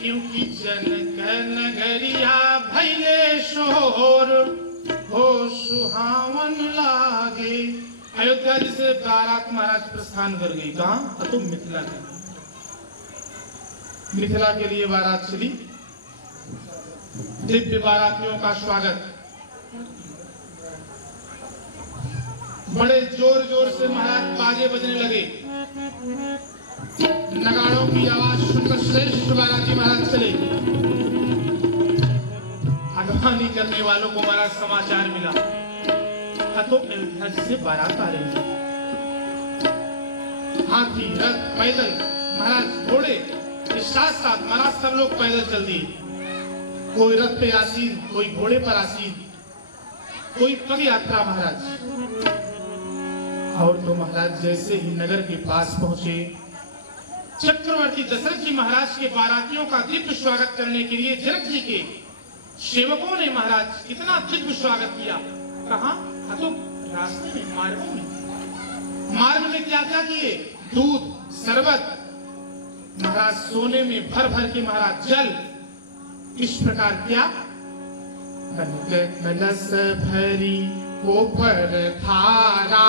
क्योंकि जनक नगरिया भैले शोर हो सुहावन लागे। अयोध्या जिसे बारात महाराज प्रस्थान कर गई, कहाँ? तो मिथिला के, मिथिला के लिए बारात चली। दिव्य बारातियों का स्वागत बड़े जोर जोर से महाराज बाजे बजने लगे। नगाड़ों की आवाज सुनकर श्रेष्ठ बाराती महाराज चले। अगवानी करने वालों को महाराज समाचार मिला, तो अयोध्या से बारात आ रही है। हाथी, रथ, पैदल, महाराज घोड़े के साथ साथ महाराज सब लोग पैदल चल दिए। कोई रथ पे आसीन, कोई घोड़े पर आसीन, कोई पग यात्रा महाराज। और तो महाराज जैसे ही नगर के पास पहुंचे, चक्रवर्ती दशरथ जी महाराज के बारातियों का दिव्य स्वागत करने के लिए जनक जी के सेवकों ने महाराज इतना दिव्य स्वागत किया। कहाँ? तो रास्ते में, मार्गों में। मार्ग में क्या क्या किए? दूध, शरबत, महाराज सोने में भर भर के महाराज जल। इस प्रकार क्या? कलश भरी कोपर धारा,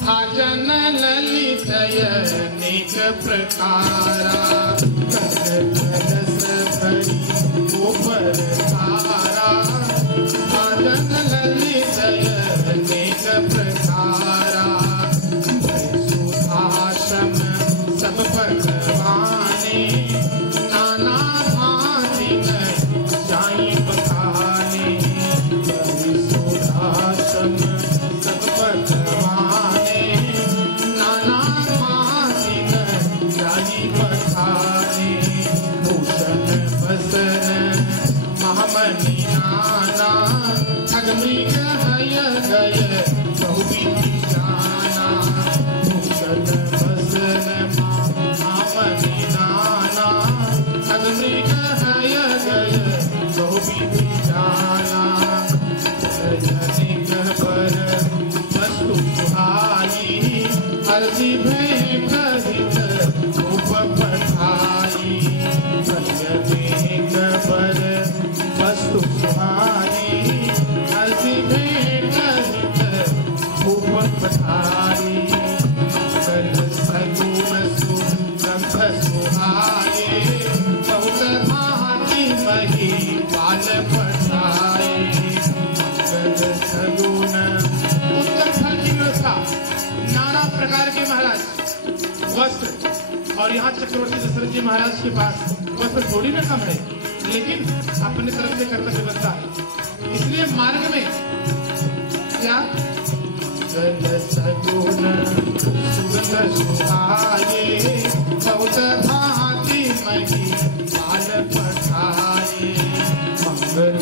भाजन ललित अनेक प्रकारा। कलश भरी कोपर धारा, भाजन ललित अनेक प्रकारा। सुभाषम सब भगवाने, नाना भांति में जाई बखाने। सुभाषम सब भगवाने, नाना भांति में जाई बखाने। भूषण बसन महामणि नाना, अग्निक हय गय बहुविधि जाना। भूषण बसन महामणि नाना, अग्निक हय गय बहुविधि जाना। जनिक पर वस्तु सुहाई, अर्जी भेंट हित रूप पठाई। जनिक पर वस्तु सुहाई, अर्जी भेंट हित रूप पठाई। सगुन सुगंध सुहाए, बहुत भांति मही बाल पठाए। सगुन उत्तर फल की व्यवस्था, नाना प्रकार के महाराज वस्त्र। और यहाँ चक्रवर्ती दशरथ जी महाराज के पास वस्त्र थोड़ी ना कम है, लेकिन अपने तरफ से कर्तव्य व्यवस्था है। इसलिए मार्ग में क्या? सगुन सुगंध सुहाए, बहुत भांति मही बाल पठाए। मंगल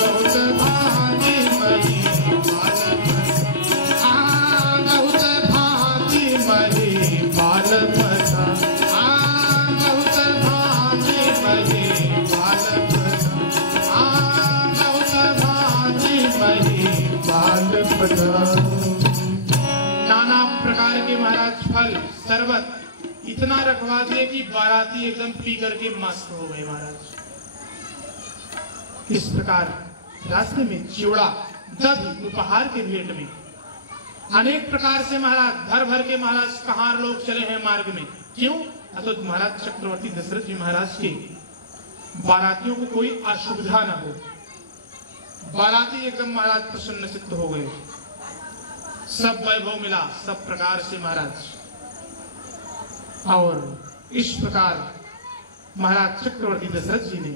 बहुत भांति मही बाल बहुत भांति मही बाल पठा। बहुत भांति मही बाल पठा। बहुत भांति मही बाल पठा। नाना प्रकार के महाराज फल, शरबत इतना रखवा दिए कि बाराती एकदम पी करके मस्त हो गए महाराज। इस प्रकार रास्ते में चिवड़ा, दही उपहार के भेंट में अनेक प्रकार से महाराज भर भर के महाराज कहार लोग चले हैं मार्ग में। क्यों? तो महाराज चक्रवर्ती दशरथ जी महाराज के बारातियों को कोई असुविधा न हो। बाराती एकदम महाराज प्रसन्न चित्त हो गए, सब वैभव मिला सब प्रकार से महाराज। और इस प्रकार महाराज चक्रवर्ती दशरथ जी ने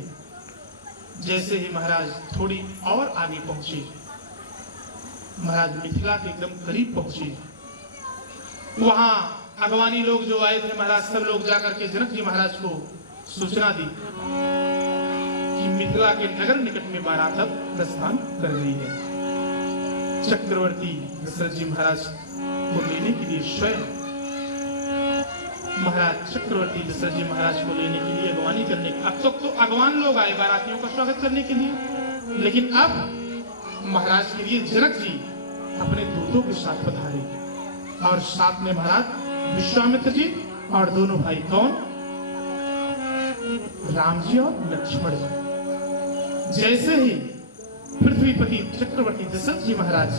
जैसे ही महाराज थोड़ी और आगे पहुंचे, महाराज मिथिला के एकदम करीब पहुंचे, वहां अगवानी लोग जो आए थे महाराज सब लोग जाकर के जनक जी महाराज को सूचना दी कि मिथिला के नगर निकट में बारात अब प्रस्थान कर रही है। चक्रवर्ती दशरथ जी महाराज को लेने के लिए स्वयं महाराज चक्रवर्ती दशरथ जी महाराज को लेने के लिए अगवानी करने, अब तक तो अगवान लोग आए बारातियों का स्वागत करने के लिए, लेकिन अब महाराज के लिए जनक जी अपने दूतों के साथ पधारे और साथ में महाराज विश्वामित्र जी और दोनों भाई कौन? राम जी और लक्ष्मण जी। जैसे ही पृथ्वीपति चक्रवर्ती दशरथ जी महाराज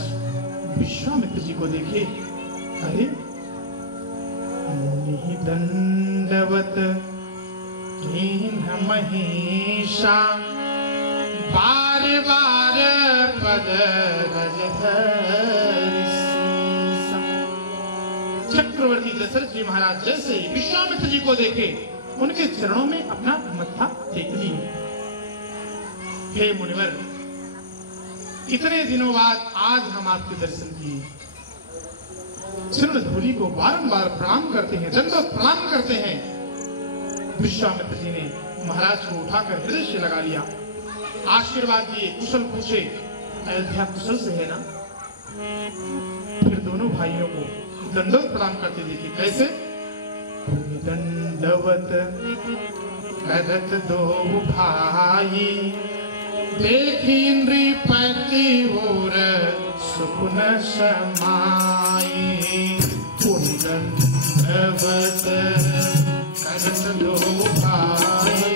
विश्वामित्र जी को देखे, अरे मुनि दंडवत कीन्ह महेशा बार बार पद रज धरि सीसा। चक्रवर्ती दशरथ जी महाराज जैसे ही विश्वामित्र जी को देखे, उनके चरणों में अपना मत्था टेक लिए। हे मुनिवर, इतने दिनों बाद आज हम आपके दर्शन किए। चरण धूलि को बारंबार प्रणाम करते हैं, दंडवत प्रणाम करते हैं। विश्वामित्र जी ने महाराज को उठाकर हृदय से लगा लिया, आशीर्वाद दिए, कुशल पूछे, अयोध्या कुशल से है ना? फिर दोनों भाइयों को दंडवत प्रणाम करते देखे। कैसे? दंडवत करत दो भाई, देखी नृपति और सुख न समाई। दंडवत करत दो भाई,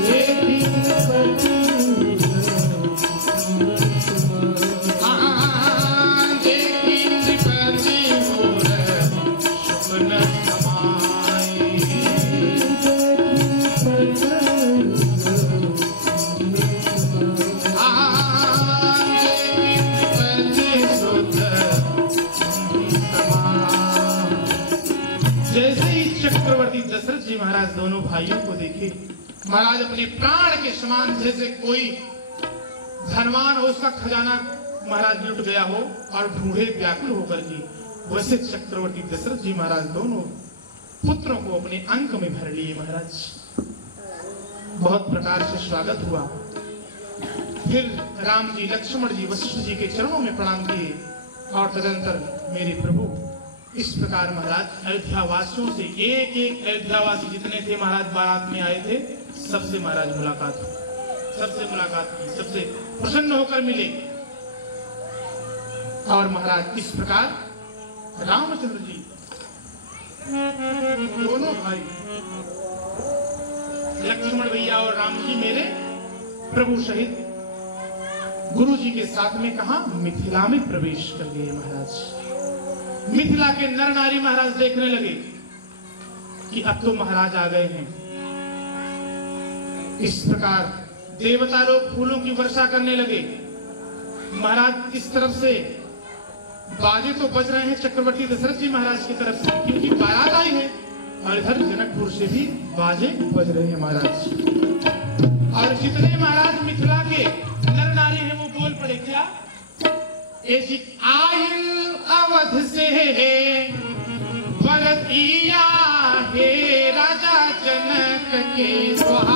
देखी नृपति दशरथ जी महाराज दोनों भाइयों को देखे, महाराज अपने प्राण के समान, जैसे कोई धनवान हो, उसका खजाना महाराज लुट गया हो और ढूंढे व्याकुल होकर के, वैसे चक्रवर्ती दशरथ जी महाराज दोनों पुत्रों को अपने अंक में भर लिए। महाराज बहुत प्रकार से स्वागत हुआ। फिर राम जी, लक्ष्मण जी, वशिष्ठ जी के चरणों में प्रणाम किए और तदंतर मेरे प्रभु इस प्रकार महाराज अयोध्या वासियों से, एक एक अयोध्यावासी जितने थे महाराज बारात में आए थे, सबसे महाराज मुलाकात हुई, सबसे मुलाकात की, सबसे प्रसन्न होकर मिले। और महाराज इस प्रकार रामचंद्र जी दोनों भाई, लक्ष्मण भैया और राम जी मेरे प्रभु सहित गुरु जी के साथ में कहा मिथिला में प्रवेश कर गए। महाराज मिथिला के नर नारी महाराज देखने लगे कि अब तो महाराज आ गए हैं। इस प्रकार देवता लोग फूलों की वर्षा करने लगे। महाराज इस तरफ से बाजे तो बज रहे हैं चक्रवर्ती दशरथ जी महाराज की तरफ से, क्योंकि बारात आई है, और इधर जनकपुर से भी बाजे बज रहे हैं महाराज। और जितने महाराज मिथिला के नर नारी हैं वो बोल पड़े, क्या आहिल अवध से बरतिया हे राजा जनक के द्वार।